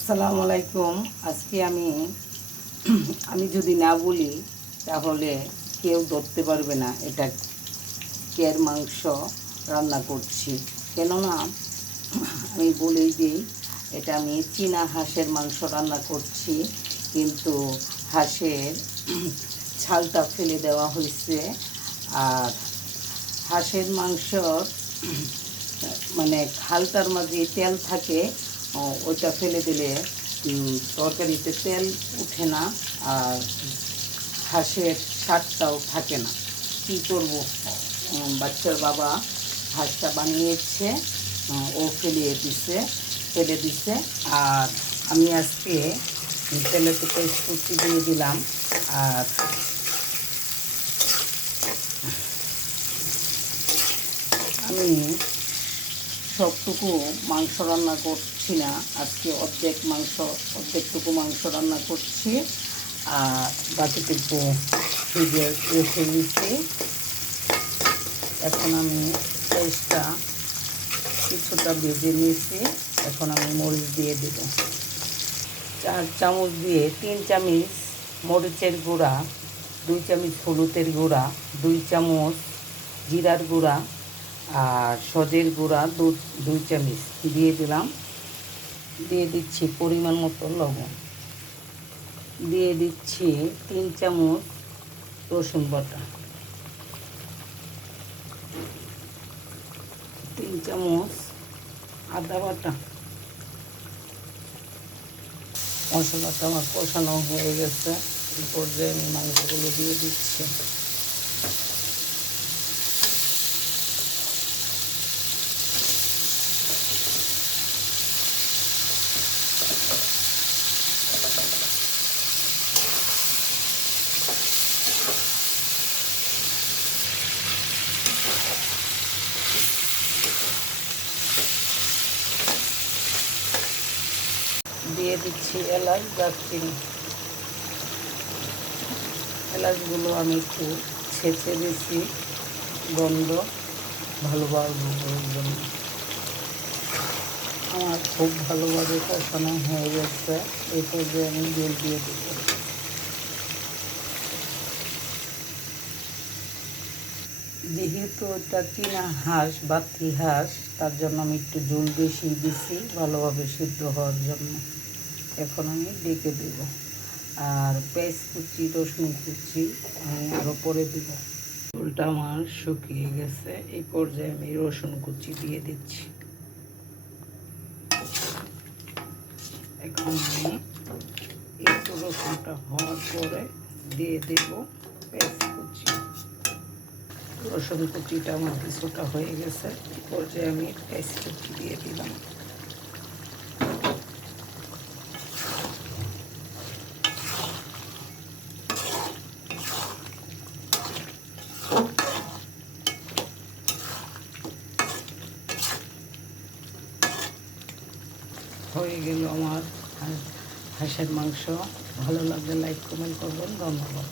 আসসালামু আলাইকুম। আজকে আমি আমি যদি না বলি, তাহলে কেউ ধরতে পারবে না এটা কের মাংস রান্না করছি। কেননা, আমি বলেই দিই, এটা আমি চীনা হাঁসের মাংস রান্না করছি, কিন্তু হাঁসের ছালটা ফেলে দেওয়া হয়েছে। আর হাঁসের মাংসর মানে খালটার মাঝে তেল থাকে ওইটা ফেলে দিলে তরকারিতে তেল উঠে না আর হাঁসের স্বাদটাও থাকে না। কী করব? বাচ্চার বাবা হাঁসটা বানিয়েছে ও ফেলিয়ে দিছে, ফেলে দিছে। আর আমি আজকে তেলেতে পেস্ট কুচি দিয়ে দিলাম। আর আমি সবটুকু মাংস রান্না করছি না। আজকে অর্ধেক মাংস, অর্ধেকটুকু মাংস রান্না করছি। আর বাকিটুকু ফ্রিজে রেখে দিচ্ছি এখন আমি পেস্টটা কিছুটা ভেজে নিয়েছি। এখন আমি মরিচ দিয়ে দেব। চার চামচ দিয়ে তিন চামচ মরিচের গুঁড়া, দুই চামচ হলুদের গুঁড়া, দুই চামচ জিরার গুঁড়া আর সজের গুঁড়া দুই চামচ দিয়ে দিলাম। দিয়ে দিচ্ছি পরিমাণ মতো লবণ। দিয়ে দিচ্ছি তিন চামচ রসুন বাটা। তিন চামচ আদা বাটা। মশলাটা আমার কষানো হয়ে গেছে। এই পর্যায়ে আমি মাংসগুলো দিয়ে দিচ্ছি। দিয়ে দিচ্ছি এলাচ, দারচিনি। এলাচগুলো আমি একটু ছেঁচে দিচ্ছি, গন্ধ ভালোভাবে জন্য। আমার খুব ভালোভাবে কষানো হয়ে গেছে, এই পর্যায়ে আমি জল দিয়ে দেব যেহেতু এটা চীনা হাঁস বাতি হাঁস তার জন্য আমি একটু জল বেশি দিছি ভালোভাবে সিদ্ধ হওয়ার জন্য। এখন আমি ডেকে দেব। আর পেঁয়াজ কুচি, রসুন কুচি আমি আরও পরে দেব। ঝোলটা আমার শুকিয়ে গেছে। এই পর্যায়ে আমি রসুন কুচি দিয়ে দিচ্ছি। এখন আমি একটু রসুনটা হওয়ার পরে দিয়ে দেব পেঁয়াজ কুচি। রসুন কুচিটা আমার কিছুটা হয়ে গেছে। এই পর্যায়ে আমি পেঁয়াজ কুচি দিয়ে দিলাম। হয়ে গেল আমার হাঁসের মাংস। ভালো লাগলে লাইক কমেন্ট করবেন। ধন্যবাদ।